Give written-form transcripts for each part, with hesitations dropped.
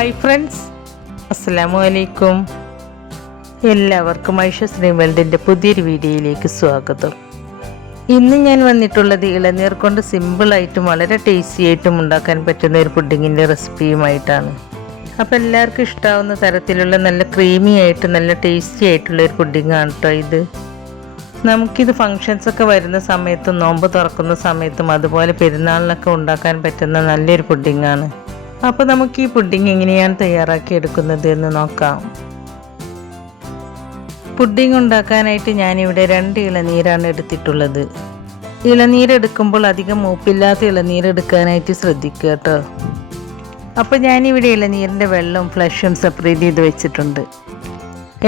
Hi friends, അസ്സലാമു അലൈക്കും. എല്ലാവർക്കും ഐഷസ് ഡ്രീം വേൾഡിൻ്റെ പുതിയൊരു വീഡിയോയിലേക്ക് സ്വാഗതം. ഇന്ന് ഞാൻ വന്നിട്ടുള്ളത് ഇളനീർ കൊണ്ട് സിമ്പിളായിട്ടും വളരെ ടേസ്റ്റി ആയിട്ടും ഉണ്ടാക്കാൻ പറ്റുന്ന ഒരു പുഡിങ്ങിൻ്റെ റെസിപ്പിയുമായിട്ടാണ്. അപ്പോൾ എല്ലാവർക്കും ഇഷ്ടാവുന്ന തരത്തിലുള്ള നല്ല ക്രീമി ആയിട്ട് നല്ല ടേസ്റ്റി ആയിട്ടുള്ള ഒരു പുഡിങ്ങാണ് കേട്ടോ ഇത്. നമുക്കിത് ഫങ്ഷൻസൊക്കെ വരുന്ന സമയത്തും നോമ്പ് തുറക്കുന്ന സമയത്തും അതുപോലെ പെരുന്നാളിനൊക്കെ ഉണ്ടാക്കാൻ പറ്റുന്ന നല്ലൊരു പുഡിങ്ങാണ്. അപ്പോൾ നമുക്ക് ഈ പുഡിങ് എങ്ങനെയാണ് തയ്യാറാക്കി എടുക്കുന്നത് എന്ന് നോക്കാം. പുഡിങ് ഉണ്ടാക്കാനായിട്ട് ഞാനിവിടെ 2 ഇളനീരാണ് എടുത്തിട്ടുള്ളത്. ഇളനീരെടുക്കുമ്പോൾ അധികം മൂപ്പില്ലാത്ത ഇളനീരെടുക്കാനായിട്ട് ശ്രദ്ധിക്കുക കേട്ടോ. അപ്പോൾ ഞാനിവിടെ ഇളനീരിൻ്റെ വെള്ളവും ഫ്ലഷും സെപ്പറേറ്റ് ചെയ്ത് വെച്ചിട്ടുണ്ട്.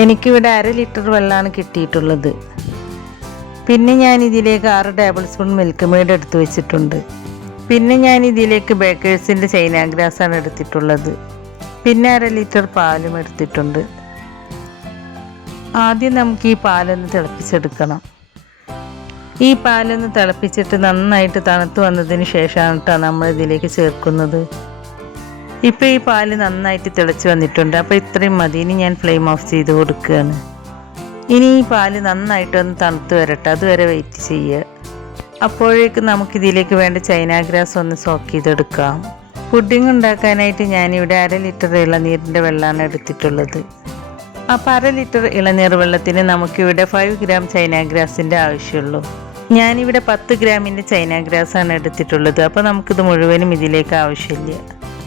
എനിക്കിവിടെ 1/2 ലിറ്റർ വെള്ളമാണ് കിട്ടിയിട്ടുള്ളത്. പിന്നെ ഞാൻ ഇതിലേക്ക് 6 ടേബിൾ സ്പൂൺ മിൽക്ക് മെയ്ഡ് എടുത്ത് വെച്ചിട്ടുണ്ട്. പിന്നെ ഞാൻ ഇതിലേക്ക് ബേക്കേഴ്സിൻ്റെ ചൈന ഗ്രാസാണ് എടുത്തിട്ടുള്ളത്. പിന്നെ 1/2 ലിറ്റർ പാലും എടുത്തിട്ടുണ്ട്. ആദ്യം നമുക്ക് ഈ പാലൊന്ന് തിളപ്പിച്ചെടുക്കണം. ഈ പാലൊന്ന് തിളപ്പിച്ചിട്ട് നന്നായിട്ട് തണുത്ത് വന്നതിന് ശേഷമാണ് കേട്ടോ നമ്മൾ ഇതിലേക്ക് ചേർക്കുന്നത്. ഇപ്പോൾ ഈ പാല് നന്നായിട്ട് തിളച്ച് വന്നിട്ടുണ്ട്. അപ്പോൾ ഇത്രയും മതി. ഇനി ഞാൻ ഫ്ലെയിം ഓഫ് ചെയ്ത് കൊടുക്കുകയാണ്. ഇനി ഈ പാല് നന്നായിട്ടൊന്ന് തണുത്ത് വരട്ടെ, അതുവരെ വെയിറ്റ് ചെയ്യുക. അപ്പോഴേക്ക് നമുക്കിതിലേക്ക് വേണ്ട ചൈന ഗ്രാസ് ഒന്ന് സോക്ക് ചെയ്തെടുക്കാം. പുഡിങ് ഉണ്ടാക്കാനായിട്ട് ഞാനിവിടെ 1/2 ലിറ്റർ ഇളനീരിൻ്റെ വെള്ളമാണ് എടുത്തിട്ടുള്ളത്. അപ്പോൾ 1/2 ലിറ്റർ ഇളനീർ വെള്ളത്തിന് നമുക്കിവിടെ 5 ഗ്രാം ചൈന ഗ്രാസിൻ്റെ ആവശ്യമുള്ളൂ. ഞാനിവിടെ 10 ഗ്രാമിൻ്റെ ചൈന ഗ്രാസാണ് എടുത്തിട്ടുള്ളത്. അപ്പോൾ നമുക്കിത് മുഴുവനും ഇതിലേക്ക് ആവശ്യമില്ല.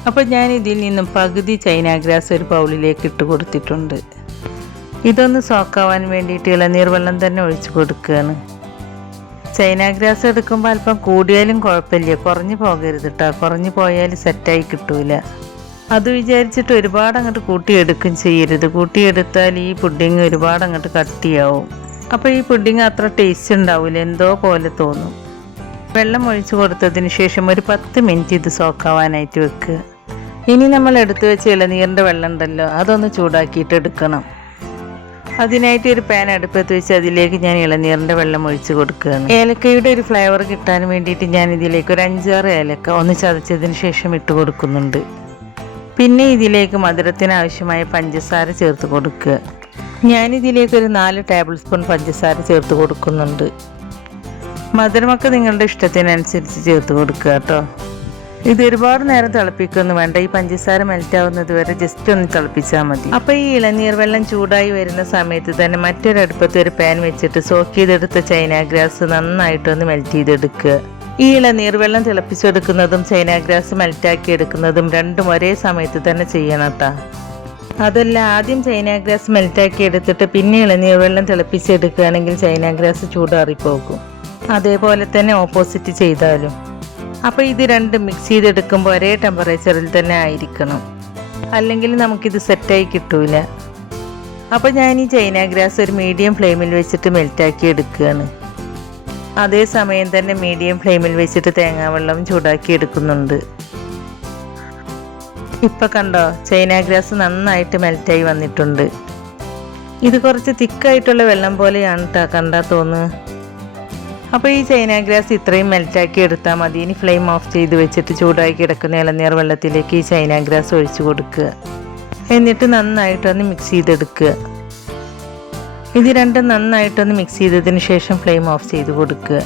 അപ്പോൾ ഞാൻ ഇതിൽ നിന്നും പകുതി ചൈന ഗ്രാസ് ഒരു ബൗളിലേക്ക് ഇട്ട് കൊടുത്തിട്ടുണ്ട്. ഇതൊന്ന് സോക്കാവാൻ വേണ്ടിയിട്ട് ഇളനീർ വെള്ളം തന്നെ ഒഴിച്ചു കൊടുക്കുകയാണ്. ചൈന ഗ്രാസ് എടുക്കുമ്പോൾ അല്പം കൂടിയാലും കുഴപ്പമില്ല, കുറഞ്ഞു പോകരുത് കേട്ടോ. കുറഞ്ഞു പോയാൽ സെറ്റായി കിട്ടൂല. അത് വിചാരിച്ചിട്ട് ഒരുപാട് അങ്ങോട്ട് കൂട്ടിയെടുക്കും ചെയ്യരുത്. കൂട്ടിയെടുത്താൽ ഈ പുഡിങ് ഒരുപാട് അങ്ങോട്ട് കട്ടിയാവും. അപ്പോൾ ഈ പുഡിങ് അത്ര ടേസ്റ്റ് ഉണ്ടാവില്ല, എന്തോ പോലെ തോന്നും. വെള്ളം ഒഴിച്ചു കൊടുത്തതിന് ശേഷം ഒരു 10 മിനിറ്റ് ഇത് സോക്കാവാനായിട്ട് വെക്കുക. ഇനി നമ്മൾ എടുത്തു വെച്ച ഇളനീരിൻ്റെ വെള്ളം ഉണ്ടല്ലോ, അതൊന്ന് ചൂടാക്കിയിട്ട് എടുക്കണം. അതിനായിട്ട് ഒരു പാൻ അടുപ്പത്ത് വെച്ച് അതിലേക്ക് ഞാൻ ഇളനീരിൻ്റെ വെള്ളം ഒഴിച്ച് കൊടുക്കുകയാണ്. ഏലക്കയുടെ ഒരു ഫ്ലേവർ കിട്ടാൻ വേണ്ടിയിട്ട് ഞാൻ ഇതിലേക്ക് ഒരു 5-6 ഏലക്ക ഒന്ന് ചതച്ചതിന് ശേഷം ഇട്ട് കൊടുക്കുന്നുണ്ട്. പിന്നെ ഇതിലേക്ക് മധുരത്തിന് ആവശ്യമായ പഞ്ചസാര ചേർത്ത് കൊടുക്കുക. ഞാനിതിലേക്ക് ഒരു 4 ടേബിൾ സ്പൂൺ പഞ്ചസാര ചേർത്ത് കൊടുക്കുന്നുണ്ട്. മധുരമൊക്കെ നിങ്ങളുടെ ഇഷ്ടത്തിനനുസരിച്ച് ചേർത്ത് കൊടുക്കുക കേട്ടോ. ഇത് ഒരുപാട് നേരം തിളപ്പിക്കൊന്നും വേണ്ട. ഈ പഞ്ചസാര മെൽറ്റ് ആവുന്നത് വരെ ജസ്റ്റ് ഒന്ന് തിളപ്പിച്ചാൽ മതി. അപ്പോൾ ഈ ഇളനീർ വെള്ളം ചൂടായി വരുന്ന സമയത്ത് തന്നെ മറ്റൊരടുപ്പത്ത് ഒരു പാൻ വെച്ചിട്ട് സോക്ക് ചെയ്തെടുത്ത ചൈന ഗ്രാസ് നന്നായിട്ടൊന്ന് മെൽറ്റ് ചെയ്തെടുക്കുക. ഈ ഇളനീർ വെള്ളം തിളപ്പിച്ചെടുക്കുന്നതും ചൈന ഗ്രാസ് മെൽറ്റാക്കി എടുക്കുന്നതും രണ്ടും ഒരേ സമയത്ത് തന്നെ ചെയ്യണം കേട്ടോ. അതല്ല, ആദ്യം ചൈന ഗ്രാസ് മെൽറ്റാക്കി എടുത്തിട്ട് പിന്നെ ഇളനീർ വെള്ളം തിളപ്പിച്ചെടുക്കുകയാണെങ്കിൽ ചൈന ഗ്രാസ് ചൂടാറിപ്പോകും. അതേപോലെ തന്നെ ഓപ്പോസിറ്റ് ചെയ്താലും. അപ്പോൾ ഇത് രണ്ടും മിക്സ് ചെയ്തെടുക്കുമ്പോൾ ഒരേ ടെമ്പറേച്ചറിൽ തന്നെ ആയിരിക്കണം, അല്ലെങ്കിൽ നമുക്കിത് സെറ്റായി കിട്ടൂല. അപ്പോൾ ഞാൻ ഈ ചൈന ഗ്രാസ് ഒരു മീഡിയം ഫ്ലെയിമിൽ വെച്ചിട്ട് മെൽറ്റാക്കി എടുക്കുകയാണ്. അതേസമയം തന്നെ മീഡിയം ഫ്ലെയിമിൽ വെച്ചിട്ട് തേങ്ങാവെള്ളം ചൂടാക്കി എടുക്കുന്നുണ്ട്. ഇപ്പം കണ്ടോ, ചൈന ഗ്രാസ് നന്നായിട്ട് മെൽറ്റായി വന്നിട്ടുണ്ട്. ഇത് കുറച്ച് തിക്കായിട്ടുള്ള വെള്ളം പോലെയാണ് കേട്ടോ കണ്ടാൽ തോന്നുക. അപ്പോൾ ഈ ചൈന ഗ്രാസ് ഇത്രയും മെൽറ്റാക്കി എടുത്താൽ മതി. ഇനി ഫ്ലെയിം ഓഫ് ചെയ്ത് വെച്ചിട്ട് ചൂടായി കിടക്കുന്ന ഇളനീർ വെള്ളത്തിലേക്ക് ഈ ചൈന ഗ്രാസ് ഒഴിച്ചു കൊടുക്കുക. എന്നിട്ട് നന്നായിട്ടൊന്ന് മിക്സ് ചെയ്തെടുക്കുക. ഇത് രണ്ടും നന്നായിട്ടൊന്ന് മിക്സ് ചെയ്തതിന് ശേഷം ഫ്ലെയിം ഓഫ് ചെയ്ത് കൊടുക്കുക.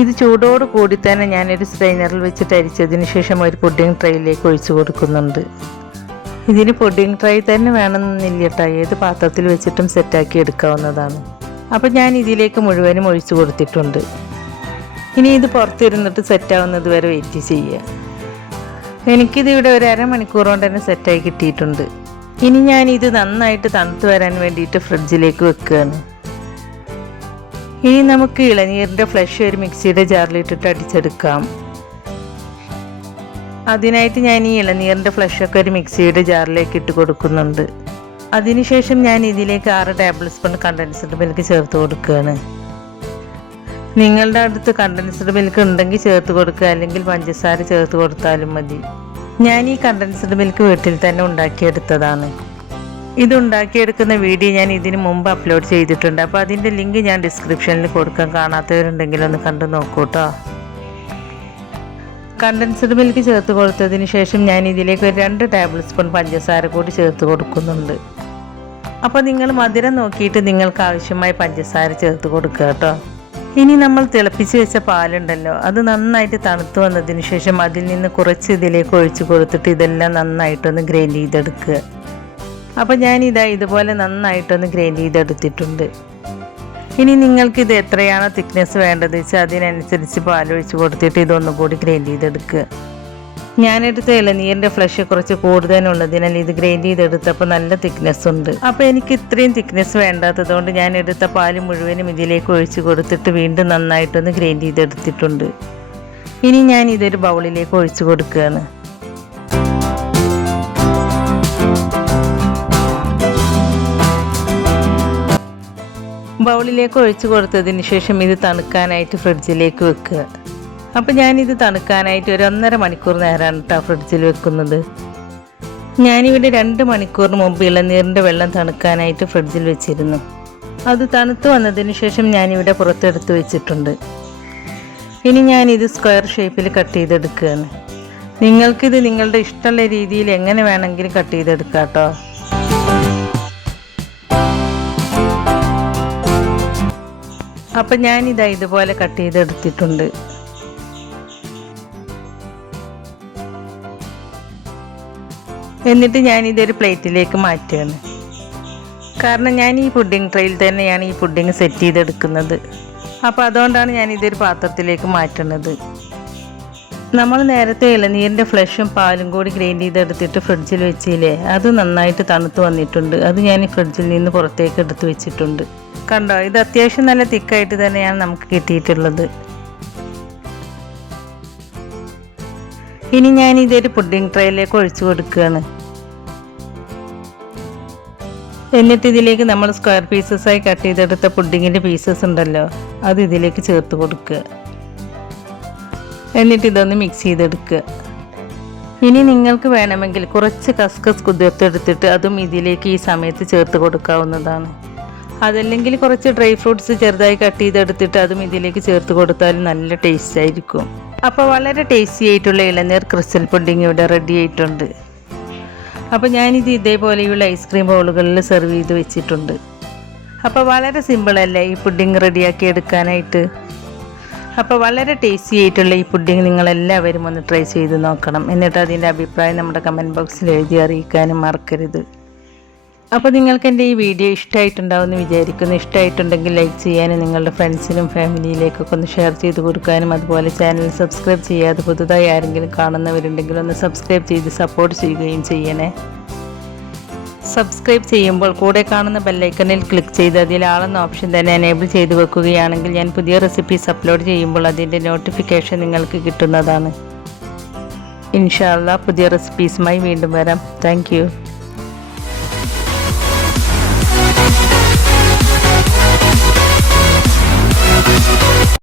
ഇത് ചൂടോട് കൂടി തന്നെ ഞാനൊരു സ്ട്രെയിനറിൽ വെച്ചിട്ട് അരിച്ചതിന് ശേഷം ഒരു പുഡിംഗ് ട്രേയിലേക്ക് ഒഴിച്ചു കൊടുക്കുന്നുണ്ട്. ഇതിന് പുഡിംഗ് ട്രേ തന്നെ വേണമെന്നില്ല കേട്ടോ, ഏത് പാത്രത്തിൽ വെച്ചിട്ടും സെറ്റാക്കി എടുക്കാവുന്നതാണ്. അപ്പോൾ ഞാൻ ഇതിലേക്ക് മുഴുവനും ഒഴിച്ചു കൊടുത്തിട്ടുണ്ട്. ഇനി ഇത് പുറത്തിരുന്നിട്ട് സെറ്റാവുന്നത് വരെ വെയിറ്റ് ചെയ്യുക. എനിക്കിതിവിടെ ഒരു 1/2 മണിക്കൂർ കൊണ്ട് തന്നെ സെറ്റായി കിട്ടിയിട്ടുണ്ട്. ഇനി ഞാനിത് നന്നായിട്ട് തണുത്ത് വരാൻ വേണ്ടിയിട്ട് ഫ്രിഡ്ജിലേക്ക് വെക്കുകയാണ്. ഇനി നമുക്ക് ഇളനീരിൻ്റെ ഫ്ലഷ് ഒരു മിക്സിയുടെ ജാറിലിട്ടിട്ട് അടിച്ചെടുക്കാം. അതിനായിട്ട് ഞാൻ ഈ ഇളനീരിൻ്റെ ഫ്ലഷൊക്കെ ഒരു മിക്സിയുടെ ജാറിലേക്ക് ഇട്ട് കൊടുക്കുന്നുണ്ട്. അതിനുശേഷം ഞാൻ ഇതിലേക്ക് 6 ടേബിൾ സ്പൂൺ കണ്ടൻസ്ഡ് മിൽക്ക് ചേർത്ത് കൊടുക്കുകയാണ്. നിങ്ങളുടെ അടുത്ത് കണ്ടൻസ്ഡ് മിൽക്ക് ഉണ്ടെങ്കിൽ ചേർത്ത് കൊടുക്കുക, അല്ലെങ്കിൽ പഞ്ചസാര ചേർത്ത് കൊടുത്താലും മതി. ഞാൻ ഈ കണ്ടൻസ്ഡ് മിൽക്ക് വീട്ടിൽ തന്നെ ഉണ്ടാക്കിയെടുത്തതാണ്. ഇത് ഉണ്ടാക്കിയെടുക്കുന്ന വീഡിയോ ഞാൻ ഇതിന് മുമ്പ് അപ്ലോഡ് ചെയ്തിട്ടുണ്ട്. അപ്പോൾ അതിൻ്റെ ലിങ്ക് ഞാൻ ഡിസ്ക്രിപ്ഷനിൽ കൊടുക്കാം. കാണാത്തവരുണ്ടെങ്കിൽ ഒന്ന് കണ്ടു നോക്കൂ കേട്ടോ. കണ്ടൻസ്ഡ് മിൽക്ക് ചേർത്ത് കൊടുത്തതിന് ശേഷം ഞാൻ ഇതിലേക്ക് ഒരു 2 ടേബിൾ സ്പൂൺ പഞ്ചസാര കൂടി ചേർത്ത് കൊടുക്കുന്നുണ്ട്. അപ്പോൾ നിങ്ങൾ മധുരം നോക്കിയിട്ട് നിങ്ങൾക്ക് ആവശ്യമായ പഞ്ചസാര ചേർത്ത് കൊടുക്കുക കേട്ടോ. ഇനി നമ്മൾ തിളപ്പിച്ച് വെച്ച പാലുണ്ടല്ലോ, അത് നന്നായിട്ട് തണുത്ത് വന്നതിന് ശേഷം അതിൽ നിന്ന് കുറച്ച് ഇതിലേക്ക് ഒഴിച്ച് കൊടുത്തിട്ട് ഇതെല്ലാം നന്നായിട്ടൊന്ന് ഗ്രൈൻഡ് ചെയ്തെടുക്കുക. അപ്പോൾ ഞാനിതാ ഇതുപോലെ നന്നായിട്ടൊന്ന് ഗ്രൈൻഡ് ചെയ്തെടുത്തിട്ടുണ്ട്. ഇനി നിങ്ങൾക്കിത് എത്രയാണോ തിക്നെസ് വേണ്ടത് വെച്ചാൽ അതിനനുസരിച്ച് പാലൊഴിച്ച് കൊടുത്തിട്ട് ഇതൊന്നും കൂടി ഗ്രൈൻഡ് ചെയ്തെടുക്കുക. ഞാനെടുത്ത ഇളനീരിൻ്റെ ഫ്ലഷ് കുറച്ച് കൂടുതലുള്ളതിനാൽ ഇത് ഗ്രൈൻഡ് ചെയ്തെടുത്തപ്പോൾ നല്ല തിക്നെസ് ഉണ്ട്. അപ്പോൾ എനിക്ക് ഇത്രയും തിക്നെസ് വേണ്ടാത്തതുകൊണ്ട് ഞാൻ എടുത്ത പാല് മുഴുവനും ഇതിലേക്ക് ഒഴിച്ച് കൊടുത്തിട്ട് വീണ്ടും നന്നായിട്ടൊന്ന് ഗ്രൈൻഡ് ചെയ്തെടുത്തിട്ടുണ്ട്. ഇനി ഞാൻ ഇതൊരു ബൗളിലേക്ക് ഒഴിച്ച് കൊടുക്കുകയാണ്. ബൗളിലേക്ക് ഒഴിച്ച് കൊടുത്തതിന് ശേഷം ഇത് തണുക്കാനായിട്ട് ഫ്രിഡ്ജിലേക്ക് വെക്കുക. അപ്പോൾ ഞാനിത് തണുക്കാനായിട്ട് ഒരു 1.5 മണിക്കൂർ നേരമാണ് കേട്ടോ ഫ്രിഡ്ജിൽ വെക്കുന്നത്. ഞാനിവിടെ 2 മണിക്കൂറിന് മുമ്പ് ഇളനീരിൻ്റെ വെള്ളം തണുക്കാനായിട്ട് ഫ്രിഡ്ജിൽ വെച്ചിരുന്നു. അത് തണുത്ത് വന്നതിന് ശേഷം ഞാനിവിടെ പുറത്തെടുത്ത് വെച്ചിട്ടുണ്ട്. ഇനി ഞാനിത് സ്ക്വയർ ഷേപ്പിൽ കട്ട് ചെയ്തെടുക്കുകയാണ്. നിങ്ങൾക്കിത് നിങ്ങളുടെ ഇഷ്ടമുള്ള രീതിയിൽ എങ്ങനെ വേണമെങ്കിലും കട്ട് ചെയ്തെടുക്കാം കേട്ടോ. അപ്പം ഞാനിതാ ഇതുപോലെ കട്ട് ചെയ്തെടുത്തിട്ടുണ്ട്. എന്നിട്ട് ഞാനിതൊരു പ്ലേറ്റിലേക്ക് മാറ്റുകയാണ്. കാരണം ഞാൻ ഈ പുഡിംഗ് ട്രെയിൽ തന്നെയാണ് ഈ പുഡിംഗ് സെറ്റ് ചെയ്തെടുക്കുന്നത്. അപ്പോൾ അതുകൊണ്ടാണ് ഞാനിതൊരു പാത്രത്തിലേക്ക് മാറ്റുന്നത്. നമ്മൾ നേരത്തെ ഇളനീരിൻ്റെ ഫ്ലഷും പാലും കൂടി ഗ്രൈൻഡ് ചെയ്തെടുത്തിട്ട് ഫ്രിഡ്ജിൽ വെച്ചില്ലേ, അത് നന്നായിട്ട് തണുത്ത് വന്നിട്ടുണ്ട്. അത് ഞാൻ ഈ ഫ്രിഡ്ജിൽ നിന്ന് പുറത്തേക്ക് എടുത്ത് വെച്ചിട്ടുണ്ട്. കണ്ടോ, ഇത് അത്യാവശ്യം നല്ല തിക്കായിട്ട് തന്നെയാണ് നമുക്ക് കിട്ടിയിട്ടുള്ളത്. ഇനി ഞാൻ ഇതൊരു പുഡിംഗ് ട്രേയിലേക്ക് ഒഴിച്ചു കൊടുക്കുകയാണ്. എന്നിട്ട് ഇതിലേക്ക് നമ്മൾ സ്ക്വയർ പീസസായി കട്ട് ചെയ്തെടുത്ത പുഡിങ്ങിൻ്റെ പീസസ് ഉണ്ടല്ലോ, അത് ഇതിലേക്ക് ചേർത്ത് കൊടുക്കുക. എന്നിട്ട് ഇതൊന്ന് മിക്സ് ചെയ്തെടുക്കുക. ഇനി നിങ്ങൾക്ക് വേണമെങ്കിൽ കുറച്ച് കസ്കസ് കുതിർത്തെടുത്തിട്ട് അതും ഇതിലേക്ക് ഈ സമയത്ത് ചേർത്ത് കൊടുക്കാവുന്നതാണ്. അതല്ലെങ്കിൽ കുറച്ച് ഡ്രൈ ഫ്രൂട്ട്സ് ചെറുതായി കട്ട് ചെയ്തെടുത്തിട്ട് അതും ഇതിലേക്ക് ചേർത്ത് കൊടുത്താൽ നല്ല ടേസ്റ്റ് ആയിരിക്കും. അപ്പോൾ വളരെ ടേസ്റ്റി ആയിട്ടുള്ള ഇളനീർ ക്രിസ്റ്റൽ പുഡിംഗ് ഇവിടെ റെഡി ആയിട്ടുണ്ട്. അപ്പോൾ ഞാനിത് ഇതേപോലെയുള്ള ഐസ്ക്രീം ബൗളുകളിൽ സെർവ് ചെയ്ത് വെച്ചിട്ടുണ്ട്. അപ്പോൾ വളരെ സിമ്പിളല്ലേ ഈ പുഡിംഗ് റെഡിയാക്കി എടുക്കാനായിട്ട്. അപ്പോൾ വളരെ ടേസ്റ്റി ആയിട്ടുള്ള ഈ പുഡിംഗ് നിങ്ങളെല്ലാവരും ഒന്ന് ട്രൈ ചെയ്ത് നോക്കണം. എന്നിട്ട് അതിൻ്റെ അഭിപ്രായം നമ്മുടെ കമൻറ്റ് ബോക്സിൽ എഴുതി അറിയിക്കാനും മറക്കരുത്. അപ്പോൾ നിങ്ങൾക്ക് എൻ്റെ ഈ വീഡിയോ ഇഷ്ടമായിട്ടുണ്ടാവുമെന്ന് വിചാരിക്കുന്നു. ഇഷ്ടമായിട്ടുണ്ടെങ്കിൽ ലൈക്ക് ചെയ്യാനും നിങ്ങളുടെ ഫ്രണ്ട്സിനും ഫാമിലിയിലേക്കൊക്കെ ഒന്ന് ഷെയർ ചെയ്ത് കൊടുക്കാനും, അതുപോലെ ചാനൽ സബ്സ്ക്രൈബ് ചെയ്യാതെ പുതുതായി ആരെങ്കിലും കാണുന്നവരുണ്ടെങ്കിൽ ഒന്ന് സബ്സ്ക്രൈബ് ചെയ്ത് സപ്പോർട്ട് ചെയ്യുകയും ചെയ്യണേ. സബ്സ്ക്രൈബ് ചെയ്യുമ്പോൾ കൂടെ കാണുന്ന ബെല്ലൈക്കണിൽ ക്ലിക്ക് ചെയ്ത് അതിൽ ആളെന്ന ഓപ്ഷൻ തന്നെ എനേബിൾ ചെയ്ത് വെക്കുകയാണെങ്കിൽ ഞാൻ പുതിയ റെസിപ്പീസ് അപ്ലോഡ് ചെയ്യുമ്പോൾ അതിൻ്റെ നോട്ടിഫിക്കേഷൻ നിങ്ങൾക്ക് കിട്ടുന്നതാണ്. ഇൻഷാ അല്ലാഹ് പുതിയ റെസിപ്പീസുമായി വീണ്ടും വരാം. Thank you.